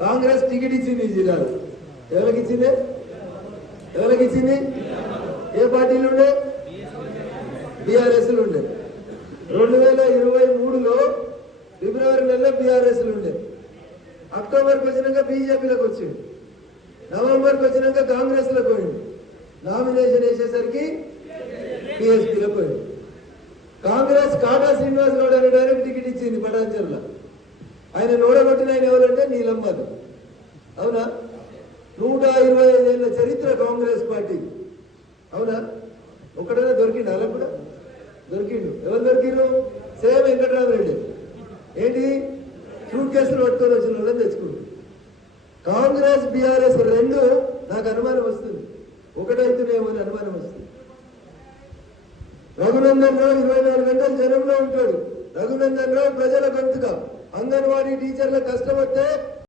Congress ticket ఇచ్చింది ఈ జిల్లాలో. ఎవరికి ఇచ్చింది? ఏ పార్టీలు ఉండే? బీఆర్ఎస్లు ఉండే. 2023లో ఫిబ్రవరి నెలలో బీఆర్ఎస్లు ఉండే. అక్టోబర్కి వచ్చినాక బీజేపీలోకి వచ్చింది. నవంబర్కి వచ్చినాక కాంగ్రెస్లోకి పోయింది. నామినేషన్ వేసేసరికి బీఎస్పీలో పోయింది. కాంగ్రెస్ కాటా శ్రీనివాస్ గౌడ్ అనే డైరెక్ట్ టికెట్ ఇచ్చింది పటాన్చెరులో. ఆయన ఓడగొట్టిన ఆయన ఎవరంటే నీలమ్మది. అవునా? 125 ఏళ్ళ చరిత్ర కాంగ్రెస్ పార్టీ. అవునా? ఒకడైనా దొరికిండు? అలా కూడా దొరికిండు. ఎవరు దొరికిండు? సేమ్ వెంకటరామరెడ్డి. ఏంటి? సూట్ కేసులు పట్టుకొని వచ్చిన వాళ్ళని తెచ్చుకుంటు. కాంగ్రెస్ బీఆర్ఎస్ రెండు నాకు అనుమానం వస్తుంది. ఒకటైతేనేమో అని అనుమానం వస్తుంది. రఘునందన్ రావు 24 గంటలు జనంలో ఉంటాడు. రఘునందన్ రావు ప్రజల గొంతుగా. అంగన్వాడీ టీచర్ల కష్టం వస్తే